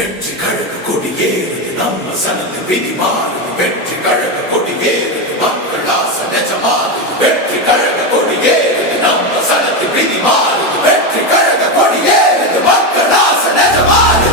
வெற்றி கழக கொடியேறுது நம்ம சனத்து விதி மாறுது வெற்றி கழக கொடியேறுது மக்கள் ஆசை நிஜமாகுது வெற்றி கழக கொடியேறுது நம்ம சனத்து விதி மாறுது வெற்றி கழக கொடியேறுது மக்கள் ஆசை நிஜமாகுது.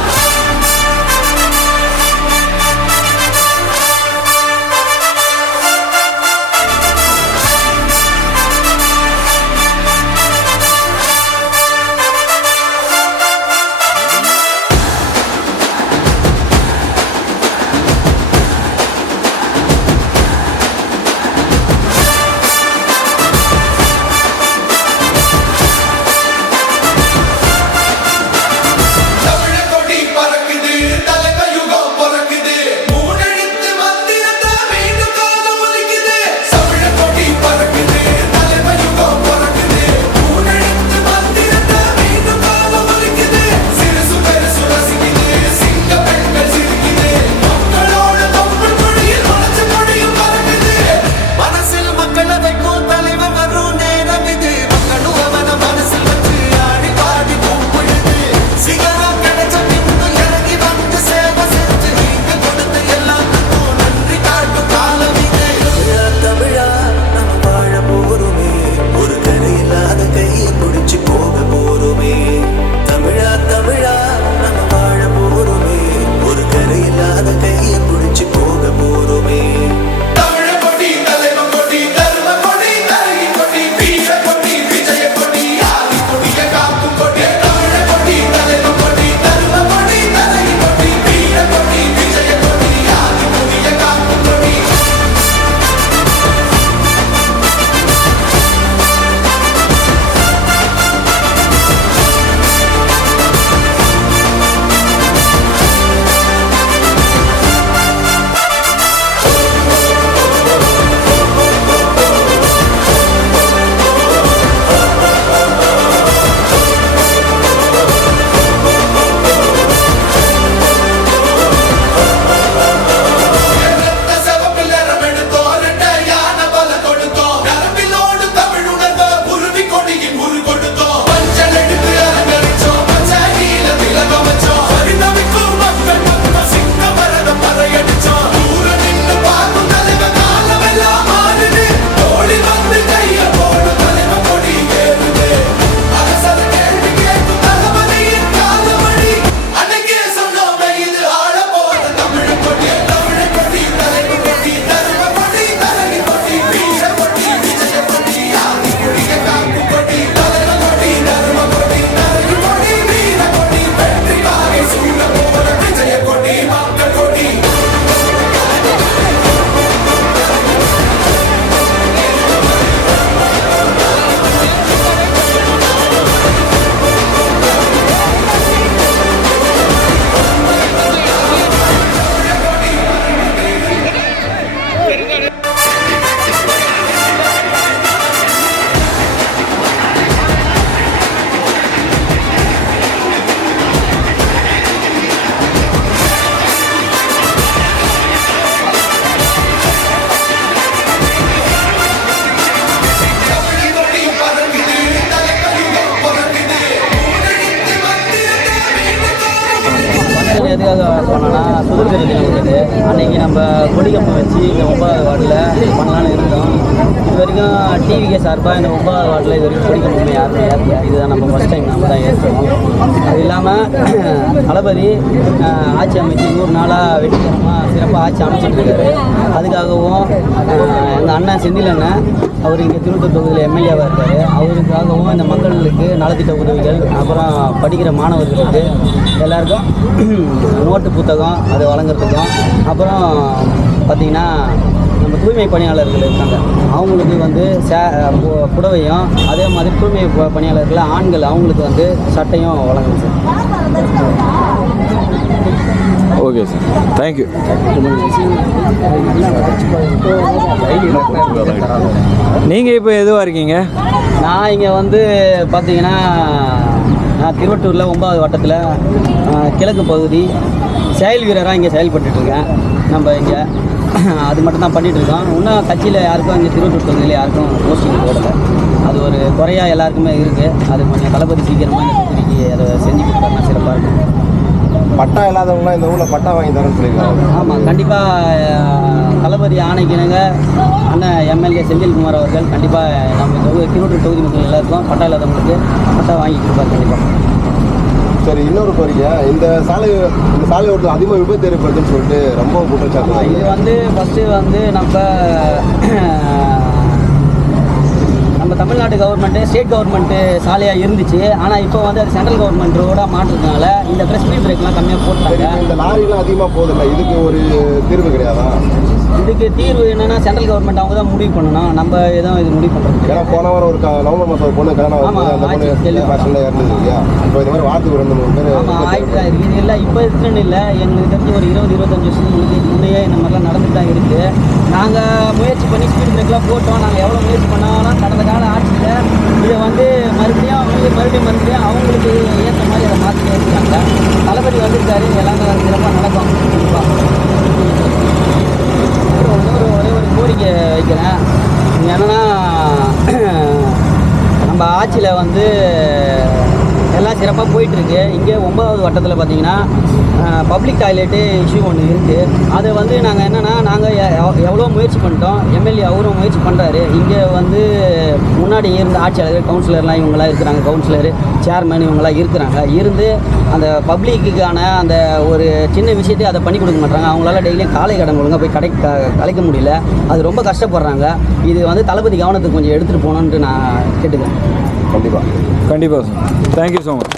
எதுக்காக பண்ணோன்னா சுதந்திர தினம் வந்துட்டு அன்றைக்கி நம்ம கொடிக்கம்பு வச்சு இந்த 9வது வார்டில் பண்ணலான்னு இருந்தோம். இது வரைக்கும் டிவிகே சார்பாக இந்த 9வது வார்டில் இது வரைக்கும் கொடிக்கம்பு யாருமே ஏற்றல. இதுதான் நம்ம ஃபஸ்ட் டைம் நம்ம தான் ஏற்றுவோம். அது இல்லாமல் தளபதி ஆட்சி அமைச்சு 100 நாளாக வெற்றிகரமாக சிறப்பாக ஆட்சி அமைச்சிட்டு இருக்காரு. அதுக்காகவும் எங்கள் அண்ணன் செந்தில் அண்ணன் அவர் இங்கே திருவள்ளூர் தொகுதியில் எம்எல்ஏவாக இருக்கார். அவருக்காகவும் இந்த மக்களுக்கு நலத்திட்ட உதவிகள், அப்புறம் படிக்கிற மாணவர்களுக்கு எல்லாருக்கும் நோட்டு புத்தகம் அது வழங்குறதுக்கும், அப்புறம் பார்த்திங்கன்னா நம்ம தூய்மை பணியாளர்கள் இருக்காங்க அவங்களுக்கு வந்து புடவையும், அதே மாதிரி தூய்மை பணியாளர்கள் ஆண்கள் அவங்களுக்கு வந்து சட்டையும் வழங்கணும் சார். Okay sir, thank you. நீங்கள் இப்போ எதுவாக இருக்கீங்க? நான் இங்கே வந்து பார்த்தீங்கன்னா நான் திருவட்டூரில் 9வது வட்டத்தில் கிழக்கு பகுதி செயல் வீரராக இங்கே செயல்பட்டுருக்கேன். நம்ம இங்கே அது மட்டும் தான் பண்ணிகிட்ருக்கோம். இன்னும் கட்சியில் யாருக்கும் இங்கே திருவட்டூர் தொகுதியில் யாருக்கும் போஸ்டிங் போடலை. அது ஒரு குறையாக எல்லாருக்குமே இருக்குது. அது கொஞ்சம் தளபதி சீக்கிரமாக இந்த தொகுதிக்கு அதை செஞ்சு கொடுத்தாருன்னா சிறப்பாக இருக்கும். பட்டா இல்லாதவங்களாம் இந்த ஊரில் பட்டா வாங்கி தரேன்னு சொல்லியிருக்காங்க. ஆமாம், கண்டிப்பாக தளபதி ஆணைக்கிணங்க அண்ணன் எம்எல்ஏ செந்தில்குமார் அவர்கள் கண்டிப்பாக நம்ம திருவள்ளூர் தொகுதி மக்கள் எல்லாருக்கும் பட்டா இல்லாதவங்களுக்கு பட்டா வாங்கி கொடுப்பார் கண்டிப்பாக. சரி, இன்னொரு கோரிக்கை, இந்த சாலை ஓட்டத்தில் அதிகமாக விபத்து ஏற்படுதுன்னு சொல்லிட்டு ரொம்ப குற்றச்சாட்டு. இது வந்து ஃபஸ்ட்டு வந்து நம்ம தமிழ்நாடு கவர்மெண்ட்டு ஸ்டேட் கவர்மெண்ட்டு சாலையாக இருந்துச்சு. ஆனால் இப்போ வந்து அது சென்ட்ரல் கவர்மெண்ட் ரோடாக மாற்றுறதுனால இந்த ஸ்பீட் பிரேக்லாம் கம்மியாக போட்டாங்க. இந்த லாரிலாம் அதிகமாக போதில்லை, இதுக்கு ஒரு தீர்வு கிடையாதா? இதுக்கு தீர்வு என்னன்னா சென்ட்ரல் கவர்மெண்ட் அவங்க தான் முடிவு பண்ணணும், நம்ம எதுவும் இது முடிவு பண்ணுறது. ஏன்னா போன வாரம் ஒரு நவம்பர் மாதம் ஒரு பொண்ணு கல்யாணம் இறந்தது இல்லையா? இப்போ இந்த மாதிரி வாரத்துக்கு 2-3 பேர் ஆகிட்டு தான் இருக்குது. இது இல்லை இப்போ இருக்குன்னு இல்லை, எங்களுக்கு தெரிஞ்சு ஒரு 20-25 வருஷத்துக்கு முன்னையே இந்த மாதிரிலாம் நடந்துட்டு தான் இருக்குது. நாங்கள் முயற்சி பண்ணி ஸ்பீட் பிரேக்லாம் போட்டோம். நாங்கள் எவ்வளோ முயற்சி பண்ணாலும் கடந்த கால ஆட்சியில் இதை வந்து மறுபடியும் அவங்களுக்கு ஏற்ற மாதிரி அதை மாற்றிட்டே இருக்கிறாங்க. தளபதி வந்திருக்காரு, எல்லாமே சிறப்பாக நடக்கும். ஒரே ஒரு கோரிக்கை வைக்கிறேன். என்னென்னா நம்ம ஆட்சியில் வந்து எல்லாம் சிறப்பாக போயிட்டுருக்கு. இங்கே 9வது வட்டத்தில் பார்த்தீங்கன்னா பப்ளிக் டாய்லெட்டு இஷ்யூ ஒன்று இருக்குது. அதை வந்து நாங்கள் என்னென்னா எவ்வளோ முயற்சி பண்ணிட்டோம், எம்எல்ஏ அவரும் முயற்சி பண்ணுறாரு. இங்கே வந்து முன்னாடி இருந்த ஆட்சியாளர் கவுன்சிலர்லாம் இவங்களாம் இருக்கிறாங்க, கவுன்சிலரு சேர்மேன் இவங்களாம் இருக்கிறாங்க. இருந்து அந்த பப்ளிக்குக்கான அந்த ஒரு சின்ன விஷயத்தையும் அதை பண்ணி கொடுக்க மாட்டாங்க. அவங்களால டெய்லியும் காலை கடன் ஒழுங்காக போய் கலைக்க முடியல, அது ரொம்ப கஷ்டப்படுறாங்க. இது வந்து தளபதி கவனத்துக்கு கொஞ்சம் எடுத்துகிட்டு போகணுன்ட்டு நான் கேட்டுக்கிறேன். கண்டிப்பாக கண்டிப்பாக சார். Thank you so much.